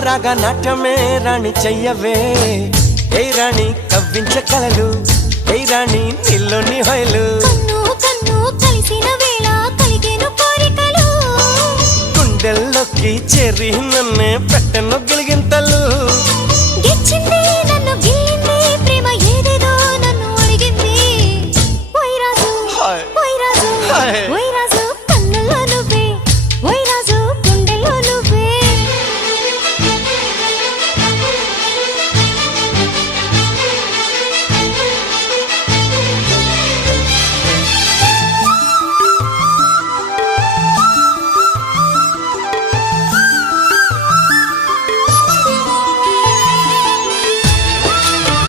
రాగా నాట్యమే రాణి చెయ్యవే ఏ రాణి కవ్వించ కలలు ఏ రాణి నీలోని హొయలు కన్ను కన్ను కలిసిన వేళ కలిగేను కోరికలు గుండెల్లోకి చేరి నన్నే పెట్టను గిలిగింతలు